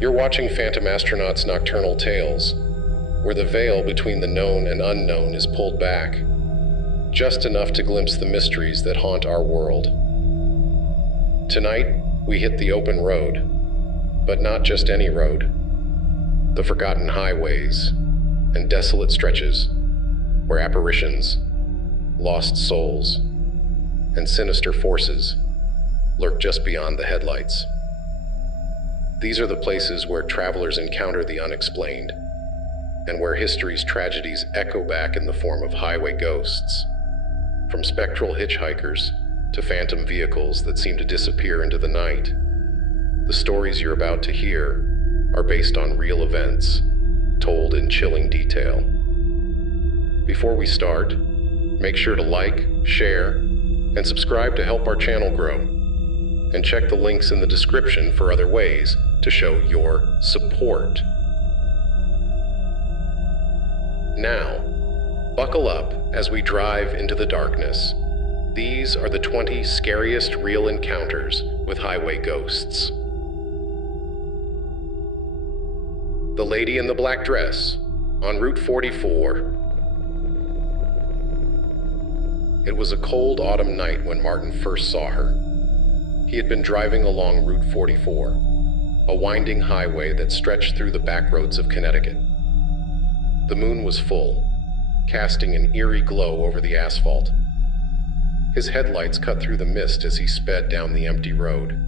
You're watching Phantom Astronaut's Nocturnal Tales, where the veil between the known and unknown is pulled back, just enough to glimpse the mysteries that haunt our world. Tonight, we hit the open road, but not just any road. The forgotten highways and desolate stretches where apparitions, lost souls, and sinister forces lurk just beyond the headlights. These are the places where travelers encounter the unexplained, and where history's tragedies echo back in the form of highway ghosts, from spectral hitchhikers to phantom vehicles that seem to disappear into the night. The stories you're about to hear are based on real events, told in chilling detail. Before we start, make sure to like, share, and subscribe to help our channel grow. And check the links in the description for other ways to show your support. Now, buckle up as we drive into the darkness. These are the 20 scariest real encounters with highway ghosts. The Lady in the Black Dress on Route 44. It was a cold autumn night when Martin first saw her. He had been driving along Route 44, a winding highway that stretched through the back roads of Connecticut. The moon was full, casting an eerie glow over the asphalt. His headlights cut through the mist as he sped down the empty road.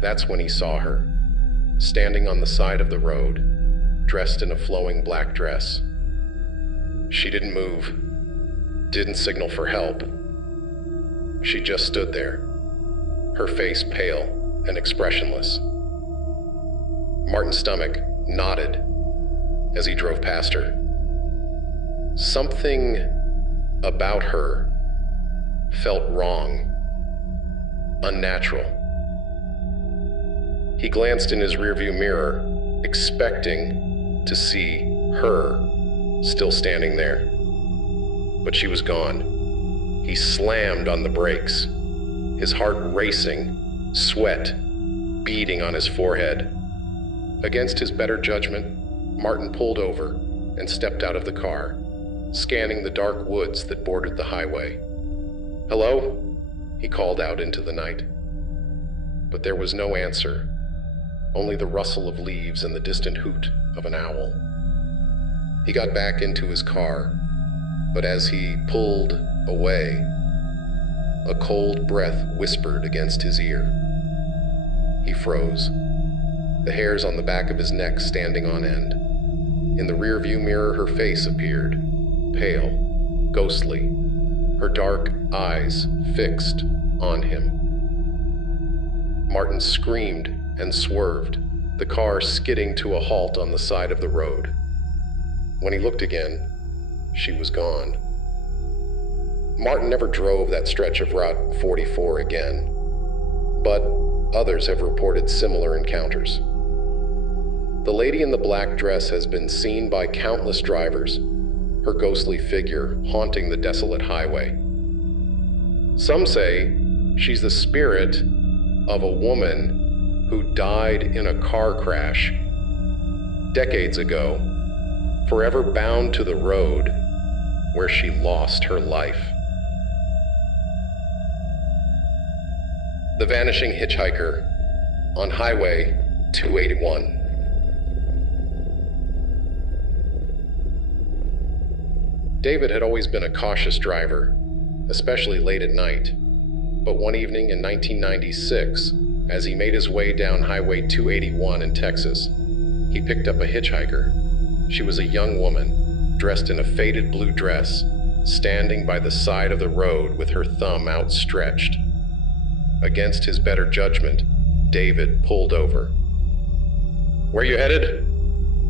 That's when he saw her, standing on the side of the road, dressed in a flowing black dress. She didn't move, didn't signal for help. She just stood there, her face pale and expressionless. Martin's stomach knotted as he drove past her. Something about her felt wrong, unnatural. He glanced in his rearview mirror, expecting to see her still standing there. But she was gone. He slammed on the brakes, his heart racing, sweat beading on his forehead. Against his better judgment, Martin pulled over and stepped out of the car, scanning the dark woods that bordered the highway. "Hello?" he called out into the night. But there was no answer, only the rustle of leaves and the distant hoot of an owl. He got back into his car, but as he pulled away, a cold breath whispered against his ear. He froze, the hairs on the back of his neck standing on end. In the rearview mirror, her face appeared, pale, ghostly, her dark eyes fixed on him. Martin screamed and swerved, the car skidding to a halt on the side of the road. When he looked again, she was gone. Martin never drove that stretch of Route 44 again, but others have reported similar encounters. The lady in the black dress has been seen by countless drivers, her ghostly figure haunting the desolate highway. Some say she's the spirit of a woman who died in a car crash decades ago, forever bound to the road where she lost her life. The Vanishing Hitchhiker on Highway 281. David had always been a cautious driver, especially late at night. But one evening in 1996, as he made his way down Highway 281 in Texas, he picked up a hitchhiker. She was a young woman, dressed in a faded blue dress, standing by the side of the road with her thumb outstretched. Against his better judgment, David pulled over. "Where you headed?"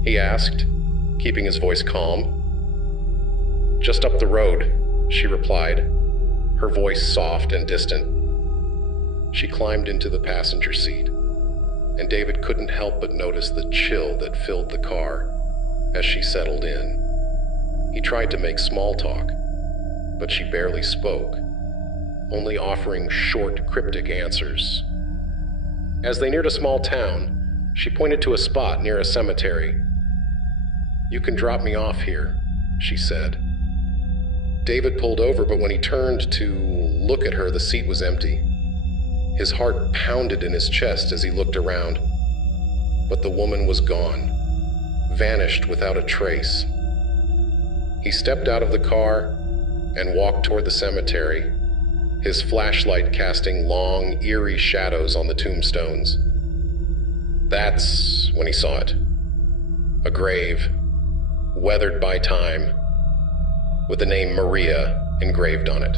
he asked, keeping his voice calm. "Just up the road," she replied, her voice soft and distant. She climbed into the passenger seat, and David couldn't help but notice the chill that filled the car as she settled in. He tried to make small talk, but she barely spoke, only offering short, cryptic answers. As they neared a small town, She pointed to a spot near a cemetery. "You can drop me off here," she said. David pulled over, but when he turned to look at her, the seat was empty. His heart pounded in his chest as he looked around. But the woman was gone, vanished without a trace. He stepped out of the car and walked toward the cemetery, his flashlight casting long, eerie shadows on the tombstones. That's when he saw it. A grave, weathered by time, with the name Maria engraved on it.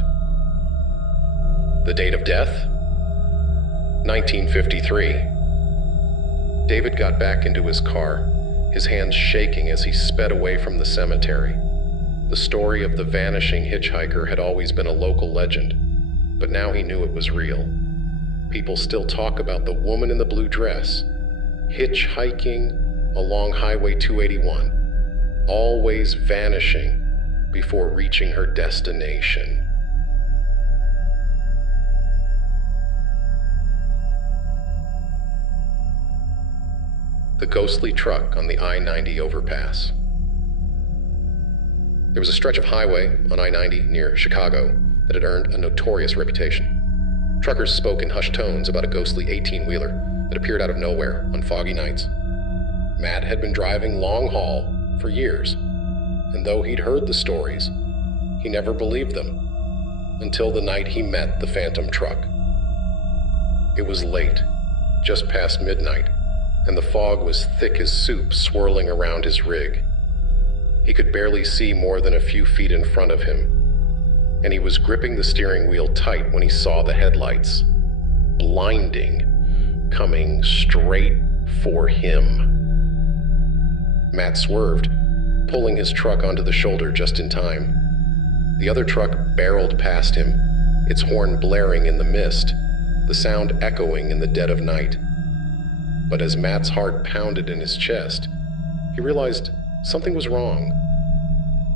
The date of death? 1953. David got back into his car, his hands shaking as he sped away from the cemetery. The story of the vanishing hitchhiker had always been a local legend, but now he knew it was real. People still talk about the woman in the blue dress, hitchhiking along Highway 281, always vanishing before reaching her destination. The ghostly truck on the I-90 overpass. There was a stretch of highway on I-90 near Chicago that had earned a notorious reputation. Truckers spoke in hushed tones about a ghostly 18-wheeler that appeared out of nowhere on foggy nights. Matt had been driving long haul for years, and though he'd heard the stories, he never believed them until the night he met the phantom truck. It was late, just past midnight, and the fog was thick as soup swirling around his rig. He could barely see more than a few feet in front of him, and he was gripping the steering wheel tight when he saw the headlights, blinding, coming straight for him. Matt swerved, pulling his truck onto the shoulder just in time. The other truck barreled past him, its horn blaring in the mist, the sound echoing in the dead of night. But as Matt's heart pounded in his chest, he realized something was wrong.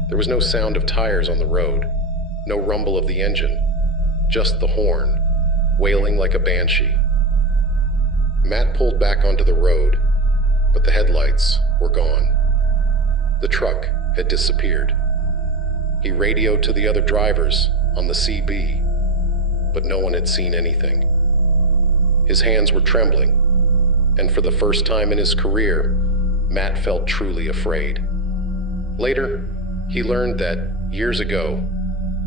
There was no sound of tires on the road, no rumble of the engine, just the horn, wailing like a banshee. Matt pulled back onto the road, but the headlights were gone. The truck had disappeared. He radioed to the other drivers on the CB, but no one had seen anything. His hands were trembling, and for the first time in his career, Matt felt truly afraid. Later, he learned that, years ago,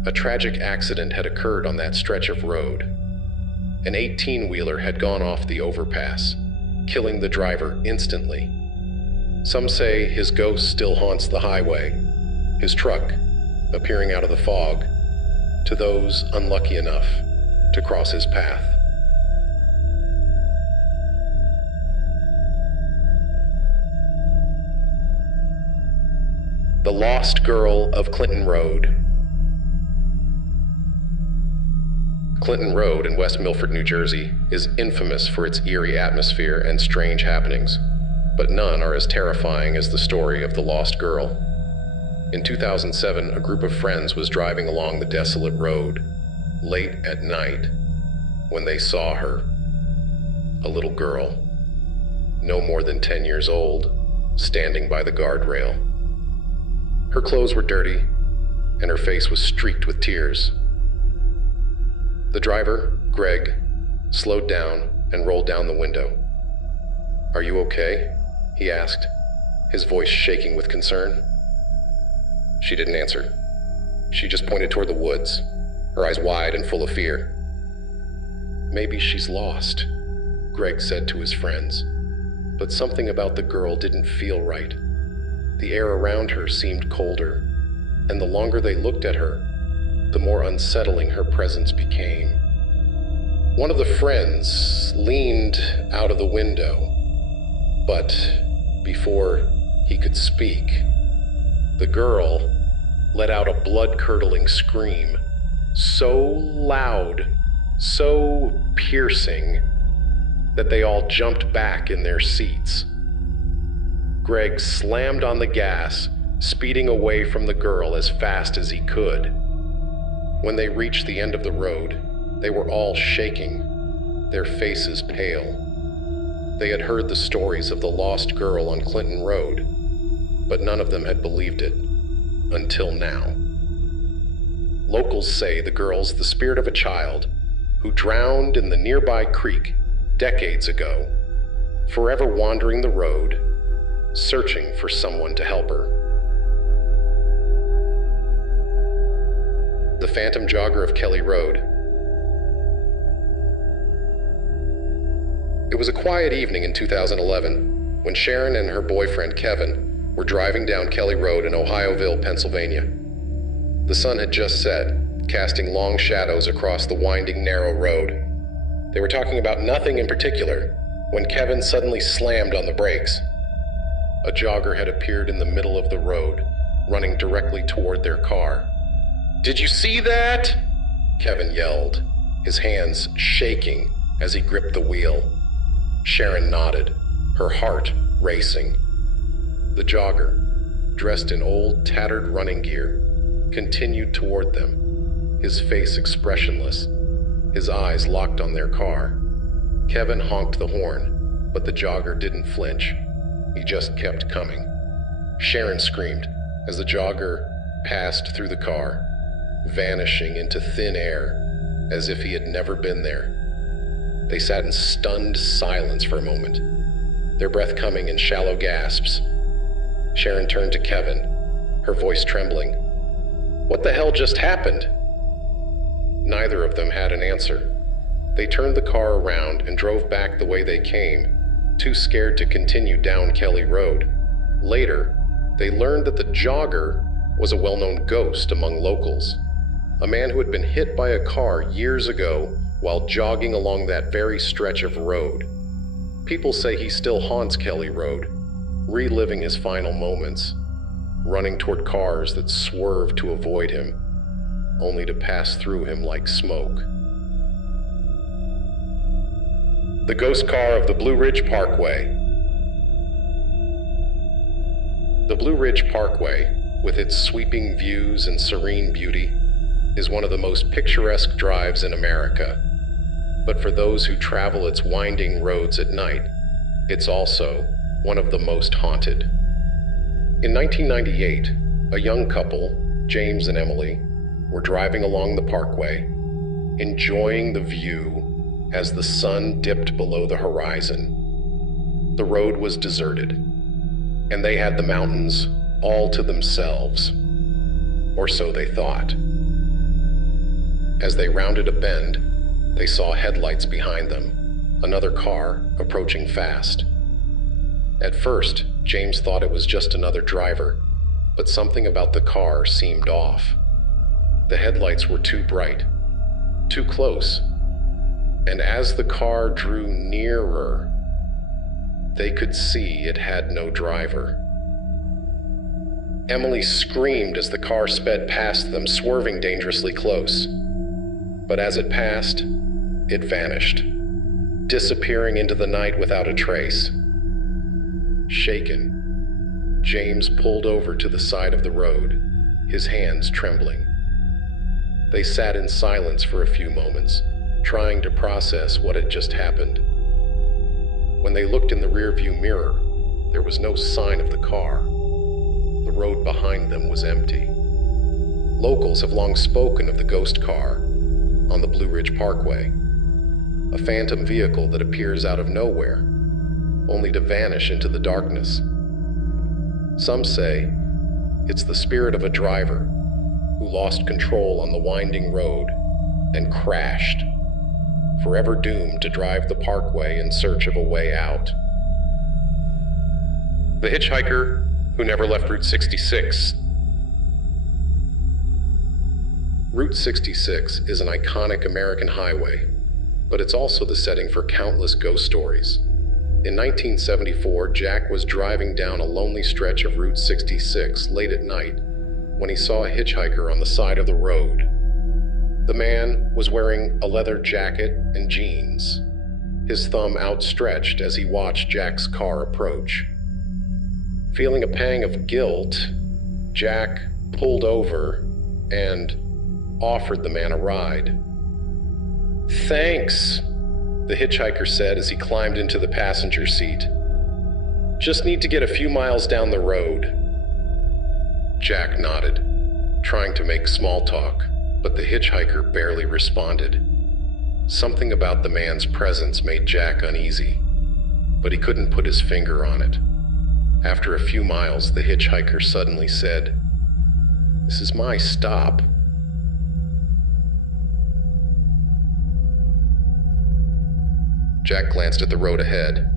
a tragic accident had occurred on that stretch of road. An 18-wheeler had gone off the overpass, killing the driver instantly. Some say his ghost still haunts the highway, his truck appearing out of the fog to those unlucky enough to cross his path. The Lost Girl of Clinton Road. Clinton Road in West Milford, New Jersey, is infamous for its eerie atmosphere and strange happenings, but none are as terrifying as the story of the lost girl. In 2007, a group of friends was driving along the desolate road, late at night, when they saw her. A little girl, no more than 10 years old, standing by the guardrail. Her clothes were dirty, and her face was streaked with tears. The driver, Greg, slowed down and rolled down the window. "Are you okay?" he asked, his voice shaking with concern. She didn't answer. She just pointed toward the woods, her eyes wide and full of fear. "Maybe she's lost," Greg said to his friends, but something about the girl didn't feel right. The air around her seemed colder, and the longer they looked at her, the more unsettling her presence became. One of the friends leaned out of the window, but before he could speak, the girl let out a blood-curdling scream, so loud, so piercing, that they all jumped back in their seats. Greg slammed on the gas, speeding away from the girl as fast as he could. When they reached the end of the road, they were all shaking, their faces pale. They had heard the stories of the lost girl on Clinton Road, but none of them had believed it, until now. Locals say the girl's the spirit of a child who drowned in the nearby creek decades ago, forever wandering the road, searching for someone to help her. The Phantom Jogger of Kelly Road. It was a quiet evening in 2011 when Sharon and her boyfriend Kevin were driving down Kelly Road in Ohioville, Pennsylvania. The sun had just set, casting long shadows across the winding, narrow road. They were talking about nothing in particular when Kevin suddenly slammed on the brakes. A jogger had appeared in the middle of the road, running directly toward their car. "Did you see that?" Kevin yelled, his hands shaking as he gripped the wheel. Sharon nodded, her heart racing. The jogger, dressed in old, tattered running gear, continued toward them, his face expressionless, his eyes locked on their car. Kevin honked the horn, but the jogger didn't flinch. He just kept coming. Sharon screamed as the jogger passed through the car, vanishing into thin air as if he had never been there. They sat in stunned silence for a moment, their breath coming in shallow gasps. Sharon turned to Kevin, her voice trembling. "What the hell just happened?" Neither of them had an answer. They turned the car around and drove back the way they came, too scared to continue down Kelly Road. Later, they learned that the jogger was a well-known ghost among locals, a man who had been hit by a car years ago while jogging along that very stretch of road. People say he still haunts Kelly Road, reliving his final moments, running toward cars that swerve to avoid him, only to pass through him like smoke. The ghost car of the Blue Ridge Parkway. The Blue Ridge Parkway, with its sweeping views and serene beauty, is one of the most picturesque drives in America. But for those who travel its winding roads at night, it's also one of the most haunted. In 1998, a young couple, James and Emily, were driving along the parkway, enjoying the view as the sun dipped below the horizon. The road was deserted, and they had the mountains all to themselves, or so they thought. As they rounded a bend, they saw headlights behind them, another car approaching fast. At first, James thought it was just another driver, but something about the car seemed off. The headlights were too bright, too close, and as the car drew nearer, they could see it had no driver. Emily screamed as the car sped past them, swerving dangerously close. But as it passed, it vanished, disappearing into the night without a trace. Shaken, James pulled over to the side of the road, his hands trembling. They sat in silence for a few moments, trying to process what had just happened. When they looked in the rearview mirror, there was no sign of the car. The road behind them was empty. Locals have long spoken of the ghost car on the Blue Ridge Parkway, a phantom vehicle that appears out of nowhere, only to vanish into the darkness. Some say it's the spirit of a driver who lost control on the winding road and crashed, forever doomed to drive the parkway in search of a way out. The hitchhiker who never left Route 66. Route 66 is an iconic American highway, but it's also the setting for countless ghost stories. In 1974, Jack was driving down a lonely stretch of Route 66 late at night when he saw a hitchhiker on the side of the road. The man was wearing a leather jacket and jeans, his thumb outstretched as he watched Jack's car approach. Feeling a pang of guilt, Jack pulled over and offered the man a ride. "Thanks," the hitchhiker said as he climbed into the passenger seat. "Just need to get a few miles down the road." Jack nodded, trying to make small talk, but the hitchhiker barely responded. Something about the man's presence made Jack uneasy, but he couldn't put his finger on it. After a few miles, the hitchhiker suddenly said, "This is my stop." Jack glanced at the road ahead.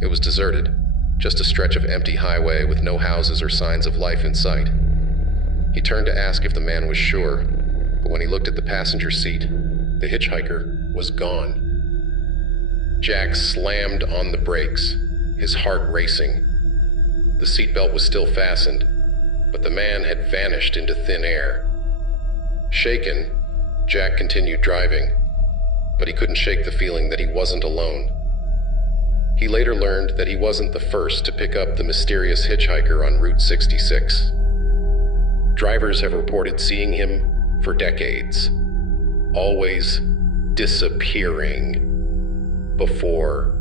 It was deserted, just a stretch of empty highway with no houses or signs of life in sight. He turned to ask if the man was sure, but when he looked at the passenger seat, the hitchhiker was gone. Jack slammed on the brakes, his heart racing. The seatbelt was still fastened, but the man had vanished into thin air. Shaken, Jack continued driving, but he couldn't shake the feeling that he wasn't alone. He later learned that he wasn't the first to pick up the mysterious hitchhiker on Route 66. Drivers have reported seeing him for decades, always disappearing before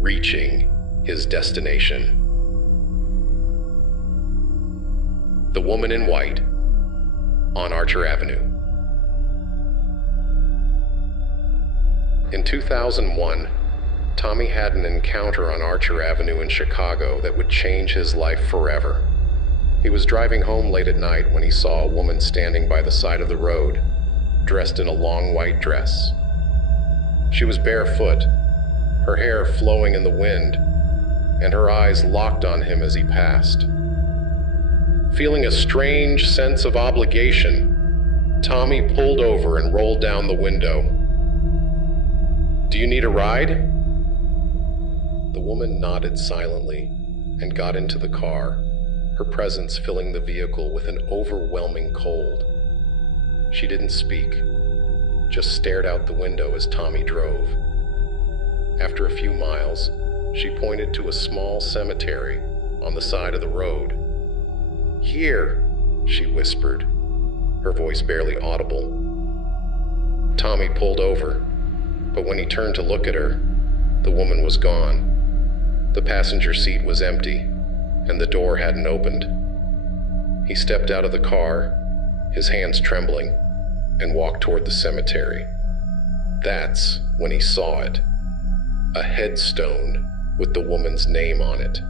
reaching his destination. The Woman in White on Archer Avenue. In 2001, Tommy had an encounter on Archer Avenue in Chicago that would change his life forever. He was driving home late at night when he saw a woman standing by the side of the road, dressed in a long white dress. She was barefoot, her hair flowing in the wind, and her eyes locked on him as he passed. Feeling a strange sense of obligation, Tommy pulled over and rolled down the window. "Do you need a ride?" The woman nodded silently and got into the car, her presence filling the vehicle with an overwhelming cold. She didn't speak, just stared out the window as Tommy drove. After a few miles, she pointed to a small cemetery on the side of the road. "Here," she whispered, her voice barely audible. Tommy pulled over, but when he turned to look at her, the woman was gone. The passenger seat was empty, and the door hadn't opened. He stepped out of the car, his hands trembling, and walked toward the cemetery. That's when he saw it. A headstone with the woman's name on it.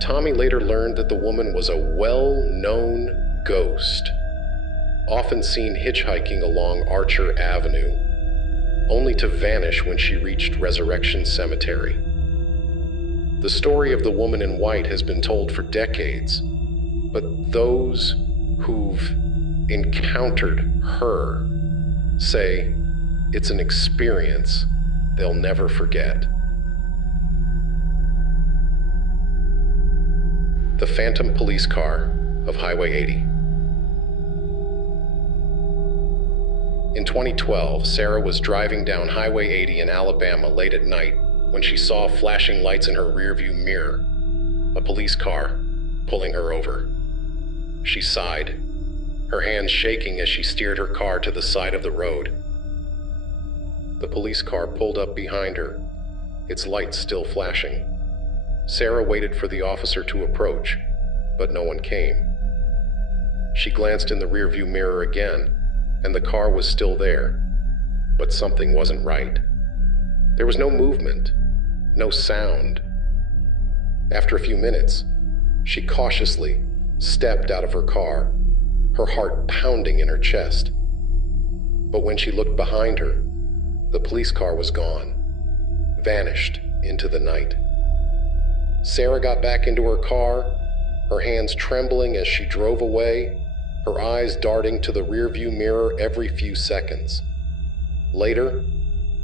Tommy later learned that the woman was a well-known ghost, often seen hitchhiking along Archer Avenue, only to vanish when she reached Resurrection Cemetery. The story of the Woman in White has been told for decades, but those who've encountered her say it's an experience they'll never forget. The Phantom Police Car of Highway 80. In 2012, Sarah was driving down Highway 80 in Alabama late at night when she saw flashing lights in her rearview mirror, a police car pulling her over. She sighed, her hands shaking as she steered her car to the side of the road. The police car pulled up behind her, its lights still flashing. Sarah waited for the officer to approach, but no one came. She glanced in the rearview mirror again, and the car was still there, but something wasn't right. There was no movement, no sound. After a few minutes, she cautiously stepped out of her car, her heart pounding in her chest. But when she looked behind her, the police car was gone, vanished into the night. Sarah got back into her car, her hands trembling as she drove away, her eyes darting to the rearview mirror every few seconds. Later,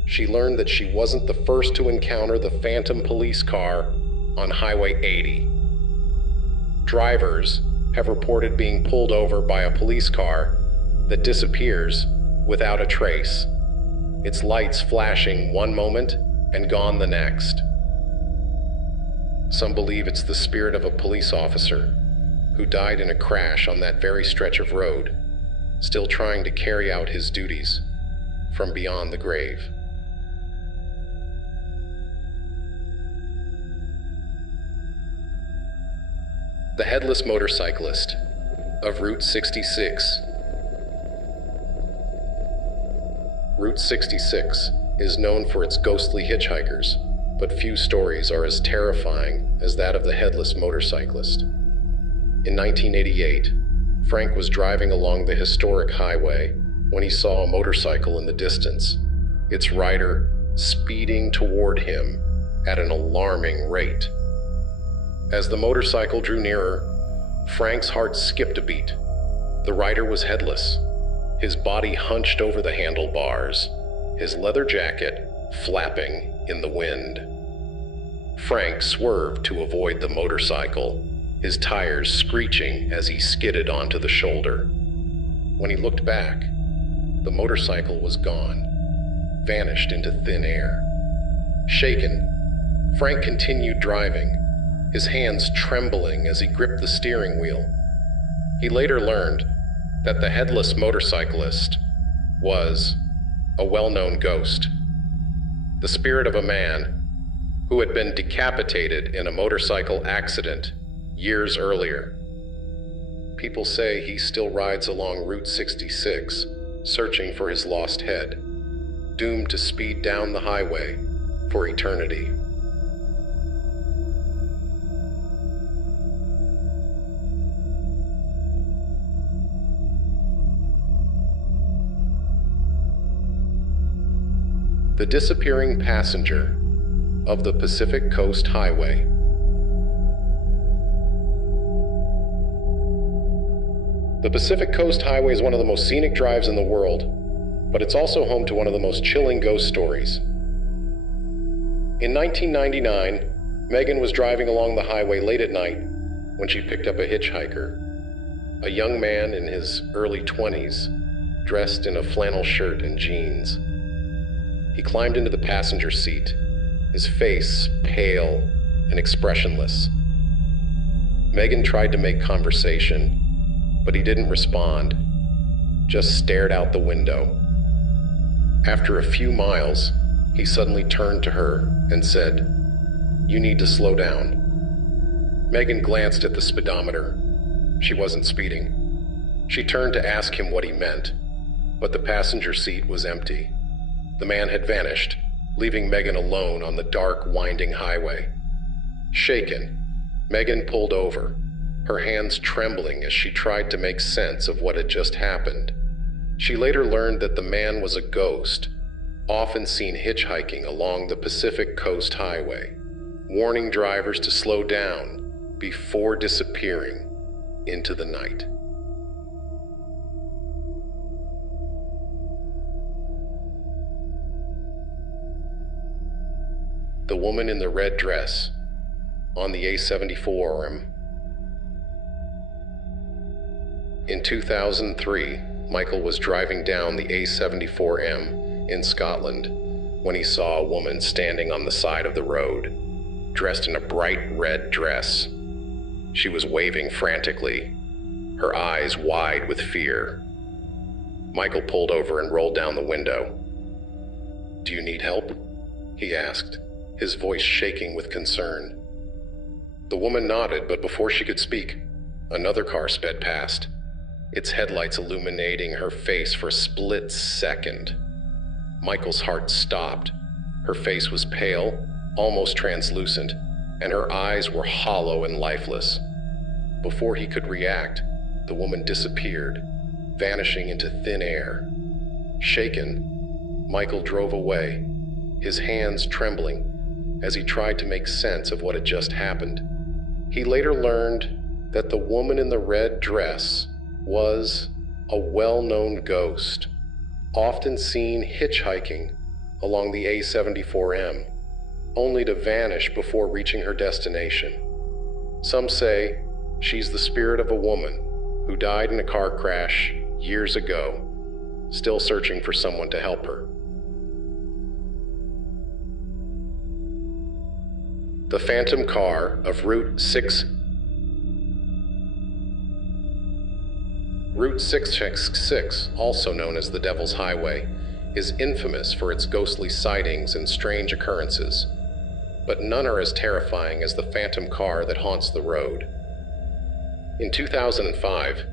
she learned that she wasn't the first to encounter the Phantom Police Car on Highway 80. Drivers have reported being pulled over by a police car that disappears without a trace, its lights flashing one moment and gone the next. Some believe it's the spirit of a police officer who died in a crash on that very stretch of road, still trying to carry out his duties from beyond the grave. The headless motorcyclist of Route 66. Route 66 is known for its ghostly hitchhikers, but few stories are as terrifying as that of the headless motorcyclist. In 1988, Frank was driving along the historic highway when he saw a motorcycle in the distance, its rider speeding toward him at an alarming rate. As the motorcycle drew nearer, Frank's heart skipped a beat. The rider was headless, his body hunched over the handlebars, his leather jacket flapping in the wind. Frank swerved to avoid the motorcycle, his tires screeching as he skidded onto the shoulder. When he looked back, the motorcycle was gone, vanished into thin air. Shaken, Frank continued driving, his hands trembling as he gripped the steering wheel. He later learned that the headless motorcyclist was a well-known ghost, the spirit of a man who had been decapitated in a motorcycle accident years earlier. People say he still rides along Route 66, searching for his lost head, doomed to speed down the highway for eternity. The disappearing passenger of the Pacific Coast Highway. The Pacific Coast Highway is one of the most scenic drives in the world, but it's also home to one of the most chilling ghost stories. In 1999, Megan was driving along the highway late at night when she picked up a hitchhiker, a young man in his early 20s, dressed in a flannel shirt and jeans. He climbed into the passenger seat, his face pale and expressionless. Megan tried to make conversation, but he didn't respond, just stared out the window. After a few miles, he suddenly turned to her and said, "You need to slow down." Megan glanced at the speedometer. She wasn't speeding. She turned to ask him what he meant, but the passenger seat was empty. The man had vanished, leaving Megan alone on the dark, winding highway. Shaken, Megan pulled over, her hands trembling as she tried to make sense of what had just happened. She later learned that the man was a ghost, often seen hitchhiking along the Pacific Coast Highway, warning drivers to slow down before disappearing into the night. The woman in the red dress on the A74M. In 2003, Michael was driving down the A74M in Scotland when he saw a woman standing on the side of the road, dressed in a bright red dress. She was waving frantically, her eyes wide with fear. Michael pulled over and rolled down the window. "Do you need help?" he asked, his voice shaking with concern. The woman nodded, but before she could speak, another car sped past, its headlights illuminating her face for a split second. Michael's heart stopped. Her face was pale, almost translucent, and her eyes were hollow and lifeless. Before he could react, the woman disappeared, vanishing into thin air. Shaken, Michael drove away, his hands trembling as he tried to make sense of what had just happened. He later learned that the woman in the red dress was a well-known ghost, often seen hitchhiking along the A74M, only to vanish before reaching her destination. Some say she's the spirit of a woman who died in a car crash years ago, still searching for someone to help her. The phantom car of Route 666, also known as the Devil's Highway, is infamous for its ghostly sightings and strange occurrences, but none are as terrifying as the phantom car that haunts the road. In 2005,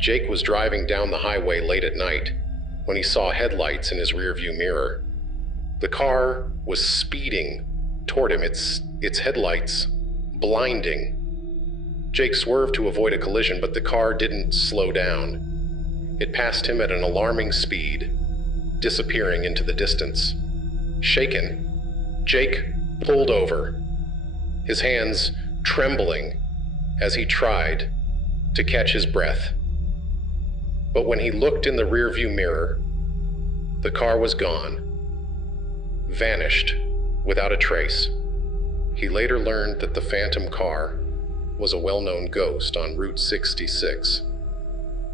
Jake was driving down the highway late at night when he saw headlights in his rearview mirror. The car was speeding toward him, its headlights blinding. Jake swerved to avoid a collision, but the car didn't slow down. It passed him at an alarming speed, disappearing into the distance. Shaken, Jake pulled over, his hands trembling as he tried to catch his breath. But when he looked in the rearview mirror, the car was gone, vanished without a trace. He later learned that the phantom car was a well-known ghost on Route 66,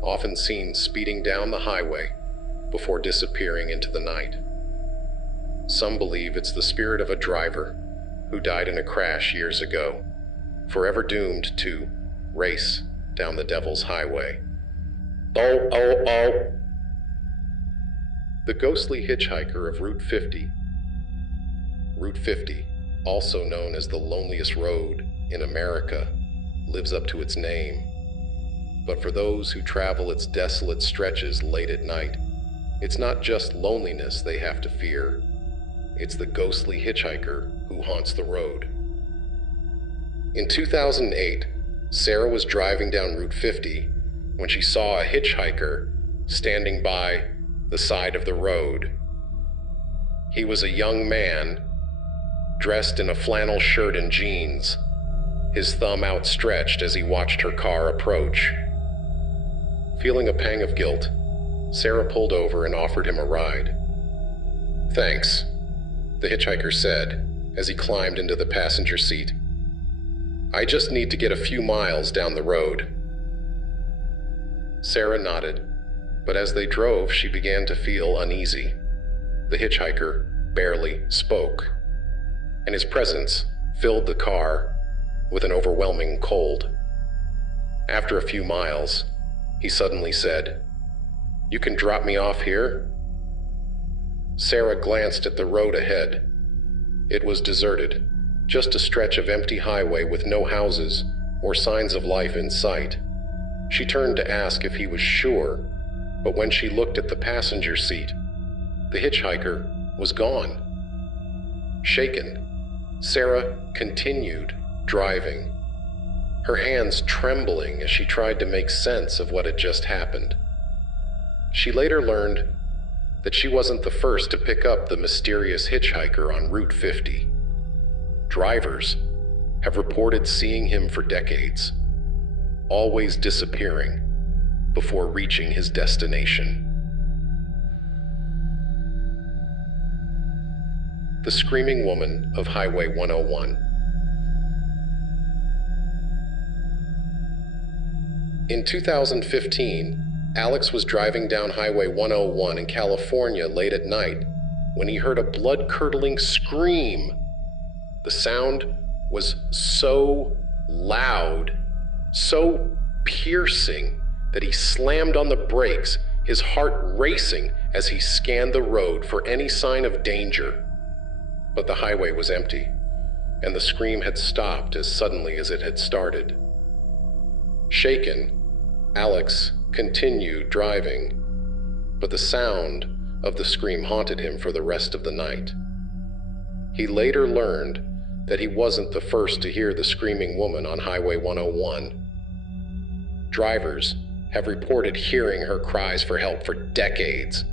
often seen speeding down the highway before disappearing into the night. Some believe it's the spirit of a driver who died in a crash years ago, forever doomed to race down the Devil's Highway. Oh, oh, oh! The ghostly hitchhiker of Route 50. Route 50, also known as the loneliest road in America, lives up to its name. But for those who travel its desolate stretches late at night, it's not just loneliness they have to fear. It's the ghostly hitchhiker who haunts the road. In 2008, Sarah was driving down Route 50 when she saw a hitchhiker standing by the side of the road. He was a young man, dressed in a flannel shirt and jeans, his thumb outstretched as he watched her car approach. Feeling a pang of guilt, Sarah pulled over and offered him a ride. "Thanks," the hitchhiker said as he climbed into the passenger seat. "I just need to get a few miles down the road." Sarah nodded, but as they drove, she began to feel uneasy. The hitchhiker barely spoke, and his presence filled the car with an overwhelming cold. After a few miles, he suddenly said, "You can drop me off here?" Sarah glanced at the road ahead. It was deserted, just a stretch of empty highway with no houses or signs of life in sight. She turned to ask if he was sure, but when she looked at the passenger seat, the hitchhiker was gone. Shaken, Sarah continued driving, her hands trembling as she tried to make sense of what had just happened. She later learned that she wasn't the first to pick up the mysterious hitchhiker on Route 50. Drivers have reported seeing him for decades, always disappearing before reaching his destination. The Screaming Woman of Highway 101. In 2015, Alex was driving down Highway 101 in California late at night when he heard a blood-curdling scream. The sound was so loud, so piercing, that he slammed on the brakes, his heart racing as he scanned the road for any sign of danger. But the highway was empty, and the scream had stopped as suddenly as it had started. Shaken, Alex continued driving, but the sound of the scream haunted him for the rest of the night. He later learned that he wasn't the first to hear the screaming woman on Highway 101. Drivers have reported hearing her cries for help for decades,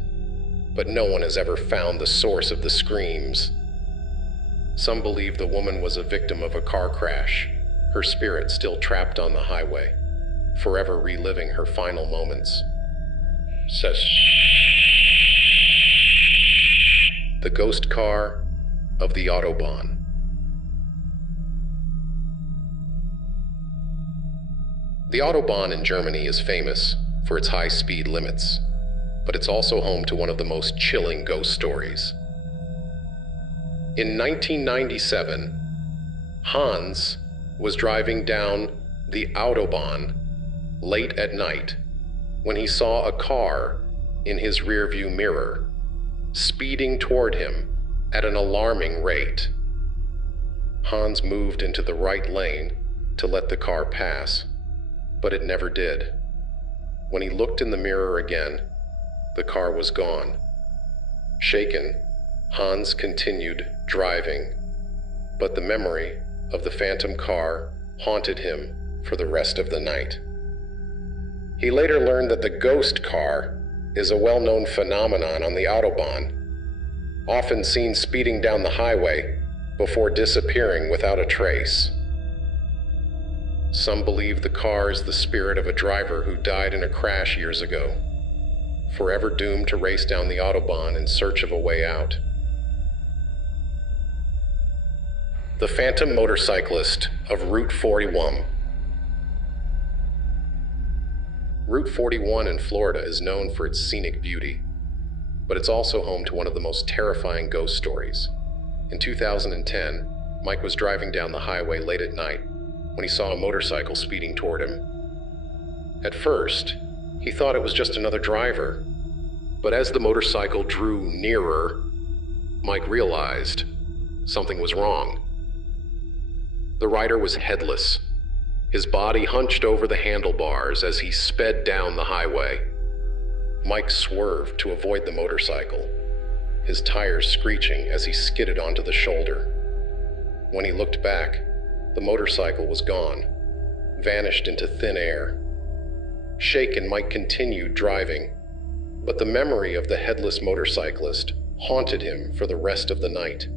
but no one has ever found the source of the screams. Some believe the woman was a victim of a car crash, her spirit still trapped on the highway, forever reliving her final moments. Says the ghost car of the Autobahn. The Autobahn in Germany is famous for its high speed limits, but it's also home to one of the most chilling ghost stories. In 1997, Hans was driving down the Autobahn late at night when he saw a car in his rearview mirror speeding toward him at an alarming rate. Hans moved into the right lane to let the car pass, but it never did. When he looked in the mirror again, the car was gone. Shaken, Hans continued driving, but the memory of the phantom car haunted him for the rest of the night. He later learned that the ghost car is a well-known phenomenon on the Autobahn, often seen speeding down the highway before disappearing without a trace. Some believe the car is the spirit of a driver who died in a crash years ago, forever doomed to race down the Autobahn in search of a way out. The Phantom Motorcyclist of Route 41. Route 41 in Florida is known for its scenic beauty, but it's also home to one of the most terrifying ghost stories. In 2010, Mike was driving down the highway late at night when he saw a motorcycle speeding toward him. At first, he thought it was just another driver, but as the motorcycle drew nearer, Mike realized something was wrong. The rider was headless, his body hunched over the handlebars as he sped down the highway. Mike swerved to avoid the motorcycle, his tires screeching as he skidded onto the shoulder. When he looked back, the motorcycle was gone, vanished into thin air. Shaken, Mike continued driving, but the memory of the headless motorcyclist haunted him for the rest of the night.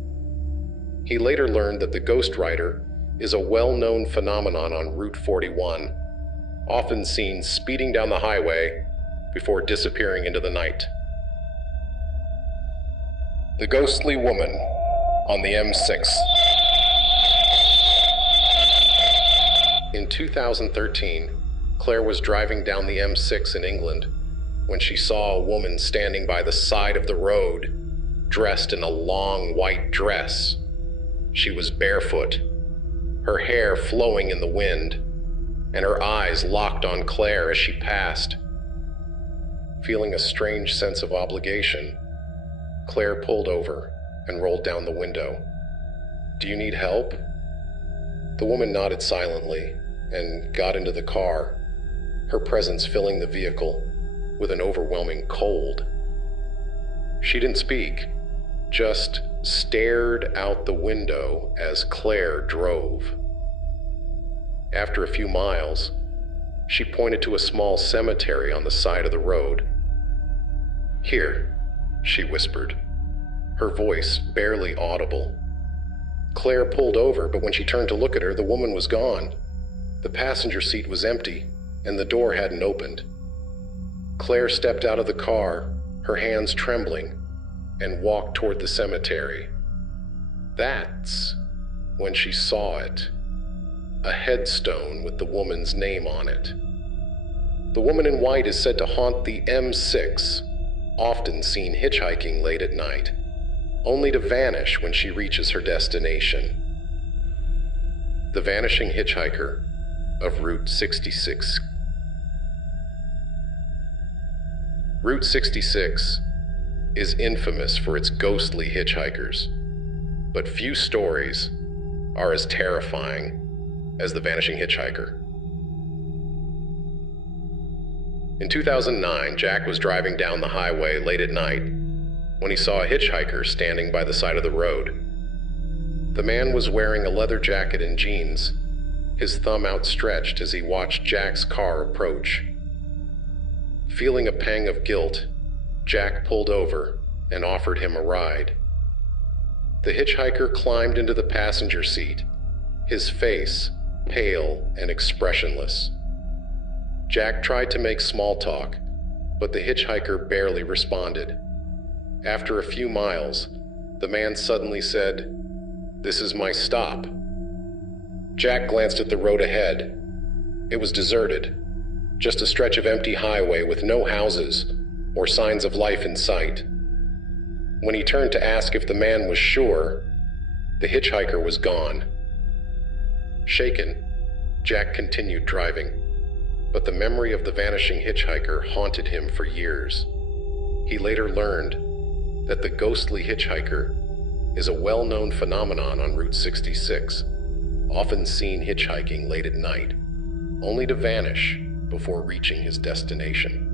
He later learned that the ghost rider is a well-known phenomenon on Route 41, often seen speeding down the highway before disappearing into the night. The ghostly woman on the M6. In 2013, Claire was driving down the M6 in England when she saw a woman standing by the side of the road, dressed in a long white dress. She was barefoot, her hair flowing in the wind, and her eyes locked on Claire as she passed. Feeling a strange sense of obligation, Claire pulled over and rolled down the window. "Do you need help?" The woman nodded silently and got into the car, her presence filling the vehicle with an overwhelming cold. She didn't speak, just stared out the window as Claire drove. After a few miles, she pointed to a small cemetery on the side of the road. "Here," she whispered, her voice barely audible. Claire pulled over, but when she turned to look at her, the woman was gone. The passenger seat was empty, and the door hadn't opened. Claire stepped out of the car, her hands trembling, and walked toward the cemetery. That's when she saw it, a headstone with the woman's name on it. The woman in white is said to haunt the M6, often seen hitchhiking late at night, only to vanish when she reaches her destination. The Vanishing Hitchhiker of Route 66. Route 66 is infamous for its ghostly hitchhikers, but few stories are as terrifying as the Vanishing Hitchhiker. In 2009, Jack was driving down the highway late at night when he saw a hitchhiker standing by the side of the road. The man was wearing a leather jacket and jeans, his thumb outstretched as he watched Jack's car approach. Feeling a pang of guilt, Jack pulled over and offered him a ride. The hitchhiker climbed into the passenger seat, his face pale and expressionless. Jack tried to make small talk, but the hitchhiker barely responded. After a few miles, the man suddenly said, "This is my stop." Jack glanced at the road ahead. It was deserted, just a stretch of empty highway with no houses or signs of life in sight. When he turned to ask if the man was sure, the hitchhiker was gone. Shaken, Jack continued driving, but the memory of the vanishing hitchhiker haunted him for years. He later learned that the ghostly hitchhiker is a well-known phenomenon on Route 66, often seen hitchhiking late at night, only to vanish before reaching his destination.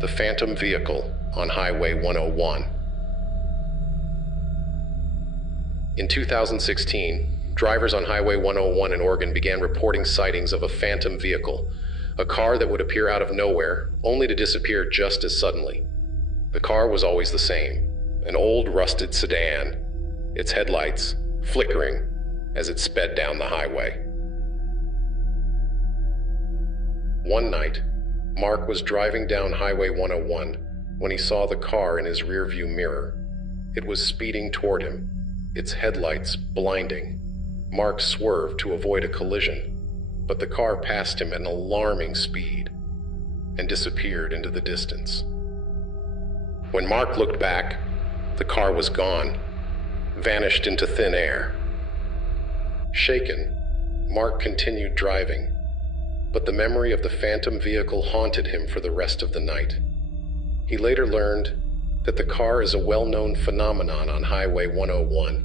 The phantom vehicle on Highway 101. In 2016, drivers on Highway 101 in Oregon began reporting sightings of a phantom vehicle, a car that would appear out of nowhere, only to disappear just as suddenly. The car was always the same, an old rusted sedan, its headlights flickering as it sped down the highway. One night, Mark was driving down Highway 101 when he saw the car in his rearview mirror. It was speeding toward him, its headlights blinding. Mark swerved to avoid a collision, but the car passed him at an alarming speed and disappeared into the distance. When Mark looked back, the car was gone, vanished into thin air. Shaken, Mark continued driving, but the memory of the phantom vehicle haunted him for the rest of the night. He later learned that the car is a well-known phenomenon on Highway 101,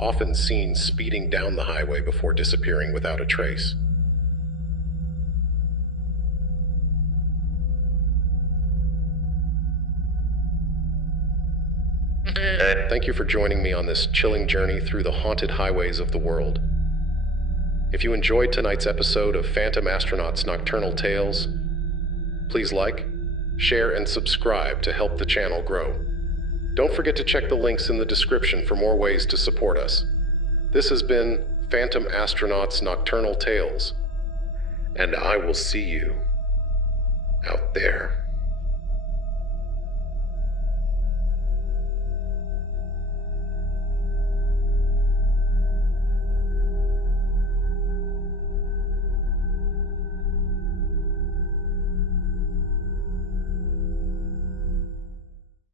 often seen speeding down the highway before disappearing without a trace. Thank you for joining me on this chilling journey through the haunted highways of the world. If you enjoyed tonight's episode of Phantom Astronaut's Nocturnal Tales, please like, share, and subscribe to help the channel grow. Don't forget to check the links in the description for more ways to support us. This has been Phantom Astronaut's Nocturnal Tales, and I will see you out there.